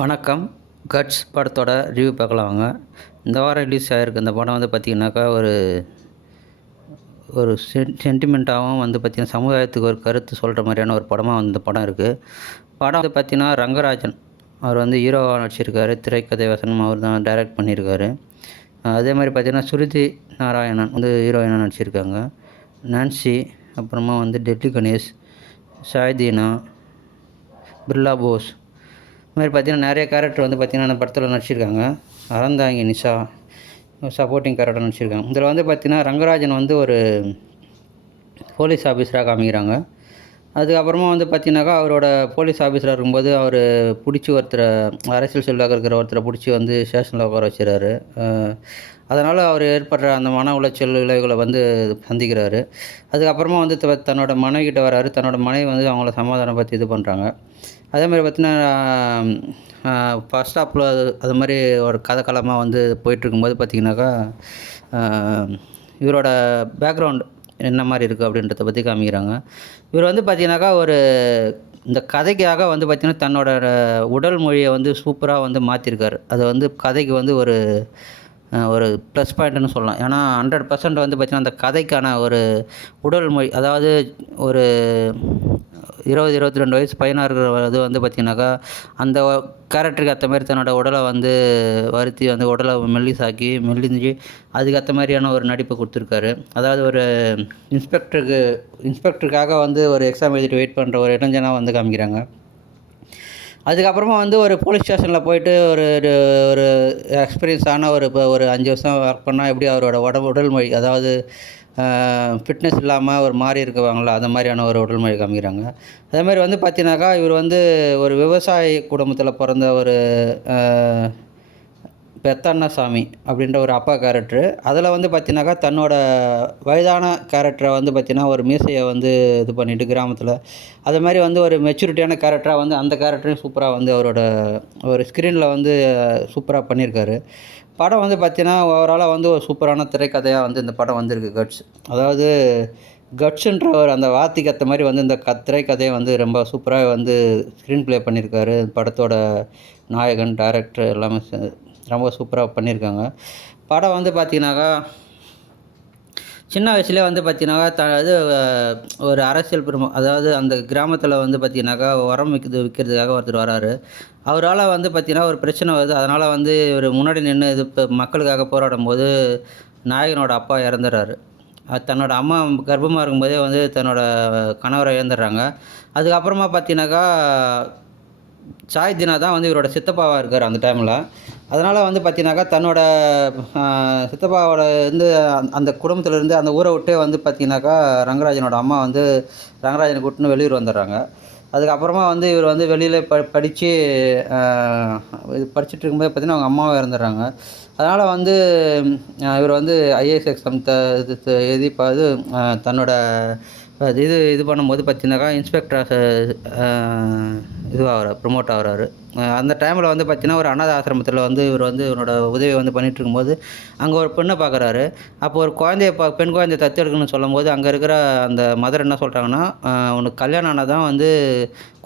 வணக்கம். கட்ஸ் படத்தோட ரிவ்யூ பார்க்கலாம் வாங்க. இந்த வாரம் ரிலீஸ் ஆகிருக்கு இந்த படம் வந்து பார்த்திங்கனாக்கா ஒரு ஒரு சென் சென்டிமெண்ட்டாகவும் வந்து பார்த்திங்கன்னா சமுதாயத்துக்கு ஒரு கருத்து சொல்கிற மாதிரியான ஒரு படமாக வந்து இந்த படம் இருக்குது படம் வந்து பார்த்திங்கன்னா ரங்கராஜன். அவர் வந்து ஹீரோவாக நடிச்சிருக்காரு. திரைக்கதை வசனம் அவர் தான் டைரக்ட் பண்ணியிருக்காரு அதே மாதிரி பார்த்திங்கன்னா சுருதி நாராயணன் வந்து ஹீரோயினாக நடிச்சிருக்காங்க. நான்சி அப்புறமா வந்து டெல்லி கணேஷ் சாய்தீனா பிர்லா போஸ் இது மாதிரி பார்த்தீங்கன்னா நிறைய கேரக்டர் வந்து பார்த்திங்கன்னா அந்த படத்தில் நடிச்சிருக்காங்க. அறந்தாங்க நிஷா சப்போர்ட்டிங் கேரக்டர் நடிச்சிருக்காங்க. இதில் வந்து பார்த்திங்கன்னா ரங்கராஜன் வந்து ஒரு போலீஸ் ஆஃபீஸராக காமிக்கிறாங்க. அதுக்கப்புறமா வந்து பார்த்தீங்கன்னாக்கா அவரோட போலீஸ் ஆஃபீஸராக இருக்கும்போது அவர் பிடிச்சி ஒருத்தரை அரசியல் செல்வாக்கு இருக்கிற ஒருத்தரை பிடிச்சி வந்து ஸ்டேஷனில் உட்கார வச்சுறாரு. அதனால் அவர் ஏற்படுற அந்த மன உளைச்சல் விளைவுகளை வந்து சந்திக்கிறாரு. அதுக்கப்புறமா வந்து த- தன்னோட மனைவிக்கிட்ட வராரு. தன்னோட மனைவி வந்து அவங்கள சமாதானப்படுத்தி இது பண்ணுறாங்க அதே மாதிரி பார்த்தீங்கன்னா ஃபஸ்ட் ஸ்டாப்பில் அது மாதிரி ஒரு கதைக்களமாக வந்து போயிட்டுருக்கும்போது பார்த்தீங்கன்னாக்கா இவரோட பேக்ரவுண்ட் என்ன மாதிரி இருக்குது அப்படின்றத பற்றி காமிக்கிறாங்க. இவர் வந்து பார்த்தீங்கன்னாக்கா ஒரு இந்த கதைக்காக வந்து பார்த்திங்கன்னா தன்னோட உடல் மொழியை வந்து சூப்பராக வந்து மாற்றிருக்காரு அது வந்து கதைக்கு வந்து ஒரு ஒரு ப்ளஸ் பாயிண்ட்னு சொல்லலாம். ஏன்னா ஹண்ட்ரட் பர்சன்ட் வந்து பார்த்திங்கன்னா அந்த கதைக்கான ஒரு உடல் மொழி அதாவது ஒரு இருபது இருபத்தி ரெண்டு வயசு பையனாக இருக்கிற இது வந்து பார்த்திங்கனாக்கா அந்த கேரக்டருக்கு ஏற்ற மாதிரி தன்னோட உடலை வந்து வருத்தி வந்து உடலை மெல்லிசாக்கி மெல்லிஞ்சு அதுக்கேற்ற மாதிரியான ஒரு நடிப்பை கொடுத்துருக்காரு. அதாவது ஒரு இன்ஸ்பெக்டருக்கு இன்ஸ்பெக்டருக்காக வந்து ஒரு எக்ஸாம் எழுதிட்டு வெயிட் பண்ணுற ஒரு இளைஞனாக வந்து காமிக்கிறாங்க. அதுக்கப்புறமா வந்து ஒரு போலீஸ் ஸ்டேஷனில் போயிட்டு ஒரு ஒரு ஒரு எக்ஸ்பீரியன்ஸ் ஆன ஒரு இப்போ ஒரு அஞ்சு வருஷம் ஒர்க் பண்ணால் எப்படி அவரோட உடம்பு உடல் மொழி அதாவது ஃபிட்னஸ் இல்லாமல் ஒரு மாதிரி இருக்குவாங்களா அந்த மாதிரியான ஒரு உடல் மொழி காமிக்கிறாங்க. அதே மாதிரி வந்து பார்த்தீங்கன்னாக்கா இவர் வந்து ஒரு விவசாயி குடும்பத்தில் பிறந்த ஒரு பெத்தண்ணசாமி அப்படின்ற ஒரு அப்பா கேரக்டரு அதில் வந்து பார்த்தினாக்கா தன்னோட வயதான கேரக்டரை வந்து பார்த்திங்கன்னா ஒரு மீசையை வந்து இது பண்ணிட்டு கிராமத்தில். அது மாதிரி வந்து ஒரு மெச்சூரிட்டியான கேரக்டராக வந்து அந்த கேரக்டரையும் சூப்பராக வந்து அவரோட ஒரு ஸ்க்ரீனில் வந்து சூப்பராக பண்ணியிருக்காரு படம் வந்து பார்த்தீங்கன்னா ஓவராலாக வந்து ஒரு சூப்பரான திரைக்கதையாக வந்து இந்த படம் வந்திருக்கு கட்ஸ் அதாவது கட்ஸுன்ற ஒரு அந்த வார்த்தைக்கு ஏற்ற மாதிரி வந்து இந்த க திரைக்கதையை வந்து ரொம்ப சூப்பராக வந்து ஸ்க்ரீன் ப்ளே பண்ணியிருக்காரு படத்தோட நாயகன் டைரக்டர் எல்லாமே ரொம்ப சூப்பராக பண்ணியிருக்காங்க. படம் வந்து பார்த்தீங்கன்னாக்கா சின்ன வயசுலேயே வந்து பார்த்தீங்கன்னாக்கா த இது ஒரு அரசியல் பெருமை அதாவது அந்த கிராமத்தில் வந்து பார்த்தீங்கன்னாக்கா உரம் விற்கிறது விற்கிறதுக்காக ஒருத்தர் வராரு. அவரால் வந்து பார்த்தீங்கன்னா ஒரு பிரச்சனை வருது. அதனால் வந்து இவர் முன்னாடி நின்று இது இப்போ மக்களுக்காக போராடும் போது நாயகனோட அப்பா இறந்துடுறாரு தன்னோட அம்மா கர்ப்பமாக இருக்கும்போதே வந்து தன்னோட கணவரை இழந்துடுறாங்க அதுக்கப்புறமா பார்த்தீங்கன்னாக்கா சாய் தினா தான் வந்து இவரோட சித்தப்பாவாக இருக்கார் அந்த டைமில் அதனால் வந்து பார்த்தீங்கன்னாக்கா தன்னோட சித்தப்பாவோட இருந்து அந்த- அந்த இருந்து அந்த ஊரை விட்டே வந்து பார்த்தீங்கன்னாக்கா ரங்கராஜனோட அம்மா வந்து ரங்கராஜனை கூட்டின்னு வெளியூர் வந்துடுறாங்க. அதுக்கப்புறமா வந்து இவர் வந்து வெளியில் ப படித்து இது படிச்சுட்டு இருக்கும்போது பார்த்தீங்கன்னா அவங்க அம்மாவும் இறந்துடுறாங்க. அதனால் வந்து இவர் வந்து ஐஏஎஸ் எக்ஸாம் த இது எழுதி ப இது தன்னோட இது இது பண்ணும்போது பார்த்தீங்கன்னாக்கா இன்ஸ்பெக்டர் இதுவாகிறார் ப்ரொமோட் ஆகிறாரு. அந்த டைமில் வந்து பார்த்தீங்கன்னா ஒரு அனாத ஆசிரமத்தில் வந்து இவர் வந்து இவனோட உதவி வந்து பண்ணிகிட்ருக்கும்போது அங்கே ஒரு பெண்ணை பார்க்குறாரு அப்போ ஒரு குழந்தைய பா பெண் குழந்தைய தத்தெடுக்கணும்னு சொல்லும்போது அங்கே இருக்கிற அந்த மதர் என்ன சொல்கிறாங்கன்னா உனக்கு கல்யாணம் ஆனால் தான் வந்து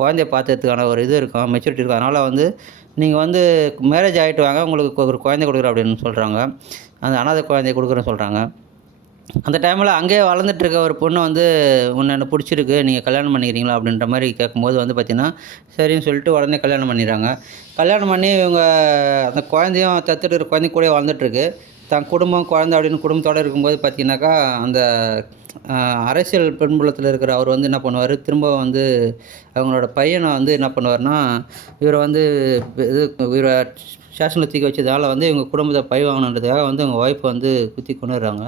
குழந்தைய பார்த்ததுக்கான ஒரு இது இருக்கும் மெச்சூரிட்டி இருக்கும். அதனால் வந்து நீங்கள் வந்து மேரேஜ் ஆகிட்டு வாங்க உங்களுக்கு ஒரு குழந்தை கொடுக்குறேன் அப்படின்னு சொல்கிறாங்க அந்த அனாதை குழந்தைய கொடுக்குறேன்னு சொல்கிறாங்க அந்த டைமில் அங்கேயே வளர்ந்துட்டுருக்க ஒரு பொண்ணு வந்து உன்னை எனக்கு பிடிச்சிருக்கு நீங்கள் கல்யாணம் பண்ணிக்கிறீங்களா? அப்படின்ற மாதிரி கேட்கும்போது வந்து பார்த்தீங்கன்னா சரின்னு சொல்லிட்டு உடனே கல்யாணம் பண்ணிடுறாங்க. கல்யாணம் பண்ணி இவங்க அந்த குழந்தையும் தத்துட்டு குழந்தை கூட வளர்ந்துட்டுருக்கு. தன் குடும்பம் குழந்தை அப்படின்னு குடும்பத்தோடு இருக்கும்போது பார்த்தீங்கன்னாக்கா அந்த அரசியல் பின்புலத்தில் இருக்கிற அவர் வந்து என்ன பண்ணுவார்? திரும்ப வந்து அவங்களோட பையனை வந்து என்ன பண்ணுவார்னா இவரை வந்து இது இவரை ஸ்டேஷனில் தூக்கி வச்சதால் வந்து இவங்க குடும்பத்தை பழி வாங்கணுன்றதுக்காக வந்து அவங்க ஒய்ஃபை வந்து குத்தி கொண்டுடுறாங்க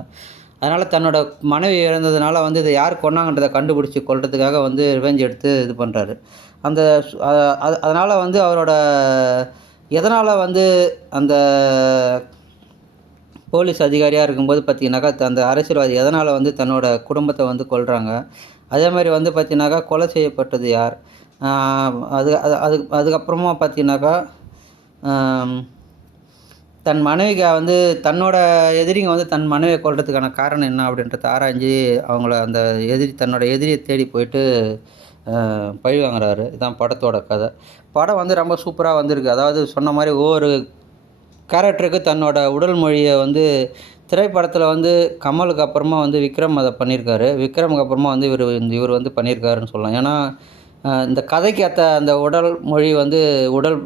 அதனால் தன்னோட மனைவி இறந்ததுனால வந்து இதை யார் கொண்டாங்கன்றதை கண்டுபிடிச்சி கொள்றதுக்காக வந்து ரிவெஞ்ச் எடுத்து இது பண்ணுறாரு அந்த அதனால் வந்து அவரோட எதனால் வந்து அந்த போலீஸ் அதிகாரியாக இருக்கும்போது பார்த்தீங்கன்னாக்கா அந்த அரசியல்வாதி எதனால் வந்து தன்னோட குடும்பத்தை வந்து கொள்கிறாங்க அதே மாதிரி வந்து பார்த்தீங்கன்னாக்கா கொலை செய்யப்பட்டது யார்? அது அது அதுக்கப்புறமா பார்த்தீங்கன்னாக்கா தன் மனைவிக்கு வந்து தன்னோட எதிரிங்க வந்து தன் மனைவியை கொள்றதுக்கான காரணம் என்ன அப்படின்றத ஆராய்ஞ்சு அவங்கள அந்த எதிரி தன்னோட எதிரியை தேடி போயிட்டு பழி வாங்குறாரு. இதுதான் படத்தோட கதை. படம் வந்து ரொம்ப சூப்பராக வந்திருக்கு. அதாவது சொன்ன மாதிரி ஒவ்வொரு கேரக்டருக்கு தன்னோட உடல் மொழியை வந்து திரைப்படத்தில் வந்து கமலுக்கு அப்புறமா வந்து விக்ரம் அதை பண்ணியிருக்காரு. விக்ரமுக்கு அப்புறமா வந்து இவர் இவர் வந்து பண்ணியிருக்காருன்னு சொல்லலாம். ஏன்னா இந்த கதைக்கு ஏற்ற அந்த உடல் மொழி வந்து உடல்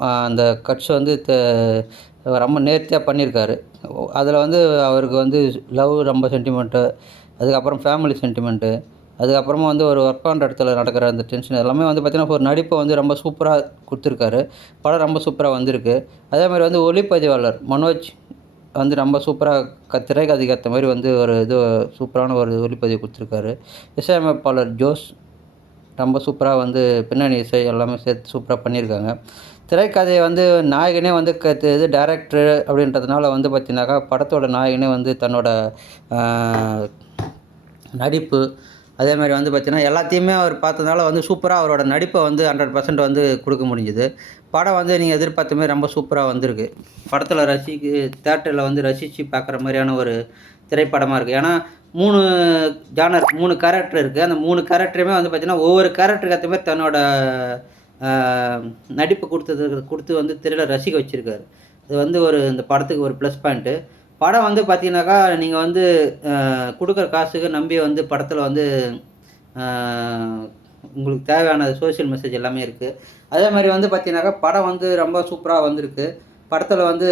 அந்த கட்ஸ் வந்து த- ரொம்ப நேர்த்தியாக பண்ணியிருக்காரு அதில் வந்து அவருக்கு வந்து லவ் ரொம்ப சென்டிமெண்ட்டு அதுக்கப்புறம் ஃபேமிலி சென்டிமெண்ட்டு அதுக்கப்புறமா வந்து ஒரு ஒர்க் பண்ணுற இடத்துல நடக்கிற அந்த டென்ஷன் எல்லாமே வந்து பார்த்திங்கன்னா ஒரு நடிப்பை வந்து ரொம்ப சூப்பராக கொடுத்துருக்காரு. படம் ரொம்ப சூப்பராக வந்திருக்கு. அதே மாதிரி வந்து ஒளிப்பதிவாளர் மனோஜ் வந்து ரொம்ப சூப்பராக க திரைக்கதைக்கு ஏற்ற மாதிரி வந்து ஒரு இது சூப்பரான ஒரு ஒளிப்பதிவு கொடுத்துருக்காரு. இசையமைப்பாளர் ஜோஸ் ரொம்ப சூப்பராக வந்து பின்னணி இசை எல்லாமே சேர்த்து சூப்பராக பண்ணியிருக்காங்க. திரைக்கதையை வந்து நாயகனே வந்து க இது டேரக்டர் அப்படின்றதுனால வந்து பார்த்தீங்கன்னாக்கா படத்தோட நாயகனே வந்து தன்னோட நடிப்பு அதே மாதிரி வந்து பார்த்திங்கன்னா எல்லாத்தையுமே அவர் பார்த்ததுனால வந்து சூப்பராக அவரோட நடிப்பை வந்து ஹண்ட்ரட் பர்சன்ட் வந்து கொடுக்க முடிஞ்சுது. படம் வந்து நீங்கள் எதிர்பார்த்த மாதிரி ரொம்ப சூப்பராக வந்திருக்கு. படத்தில் ரசிக்கு தேட்டரில் வந்து ரசித்து பார்க்குற மாதிரியான ஒரு திரைப்படமாக இருக்குது ஏன்னா மூணு ஜானர் மூணு கேரக்டர் இருக்குது அந்த மூணு கேரக்டருமே வந்து பார்த்திங்கன்னா ஒவ்வொரு கேரக்டருக்கு ஏற்ற மாதிரி தன்னோட நடிப்பு கொடுத்தது கொடுத்து வந்து திரையில் ரசிக்க வச்சுருக்காரு. இது வந்து ஒரு இந்த படத்துக்கு ஒரு ப்ளஸ் பாயிண்ட்டு படம் வந்து பார்த்தீங்கன்னாக்கா நீங்கள் வந்து கொடுக்குற காசுக்கு நம்பி வந்து படத்தில் வந்து உங்களுக்கு தேவையான சோஷியல் மெசேஜ் எல்லாமே இருக்குது அதே மாதிரி வந்து பார்த்தீங்கன்னாக்கா படம் வந்து ரொம்ப சூப்பராக வந்திருக்கு. படத்தில் வந்து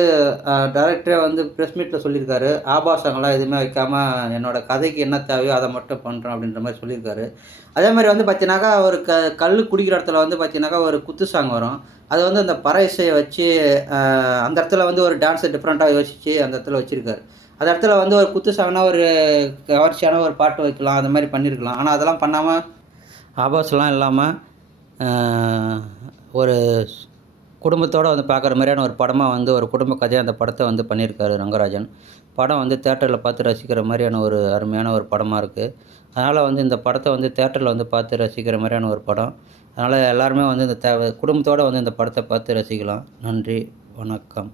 டேரக்டரே வந்து ப்ரெஸ் மீட்டில் சொல்லியிருக்காரு. ஆபாசங்கள்லாம் எதுவுமே வைக்காமல் என்னோடய கதைக்கு என்ன தேவையோ அதை மட்டும் பண்ணுறேன் அப்படின்ற மாதிரி சொல்லியிருக்காரு. அதே மாதிரி வந்து பார்த்தீங்கன்னாக்கா ஒரு க கல் குடிக்கிற இடத்துல வந்து பார்த்தீங்கன்னாக்கா ஒரு குத்து சாங் வரும். அது வந்து அந்த பற இசையை வச்சு அந்த இடத்துல வந்து ஒரு டான்ஸை டிஃப்ரெண்ட்டாக யோசித்து அந்த இடத்துல வச்சுருக்காரு. அந்த இடத்துல வந்து ஒரு குத்து சாங்னா ஒரு கவர்ச்சியான ஒரு பாட்டு வைக்கலாம் அந்த மாதிரி பண்ணியிருக்கலாம் ஆனால் அதெல்லாம் பண்ணாமல் ஆபாசம்லாம் இல்லாமல் ஒரு குடும்பத்தோடு வந்து பார்க்குற மாதிரியான ஒரு படமாக வந்து ஒரு குடும்ப கதையாக அந்த படத்தை வந்து பண்ணியிருக்காரு ரங்கராஜன். படம் வந்து தேட்டரில் பார்த்து ரசிக்கிற மாதிரியான ஒரு அருமையான ஒரு படமாக இருக்குது அதனால் வந்து இந்த படத்தை வந்து தேட்டரில் வந்து பார்த்து ரசிக்கிற மாதிரியான ஒரு படம். அதனால் எல்லாருமே வந்து இந்த தே குடும்பத்தோடு வந்து இந்த படத்தை பார்த்து ரசிக்கலாம். நன்றி வணக்கம்.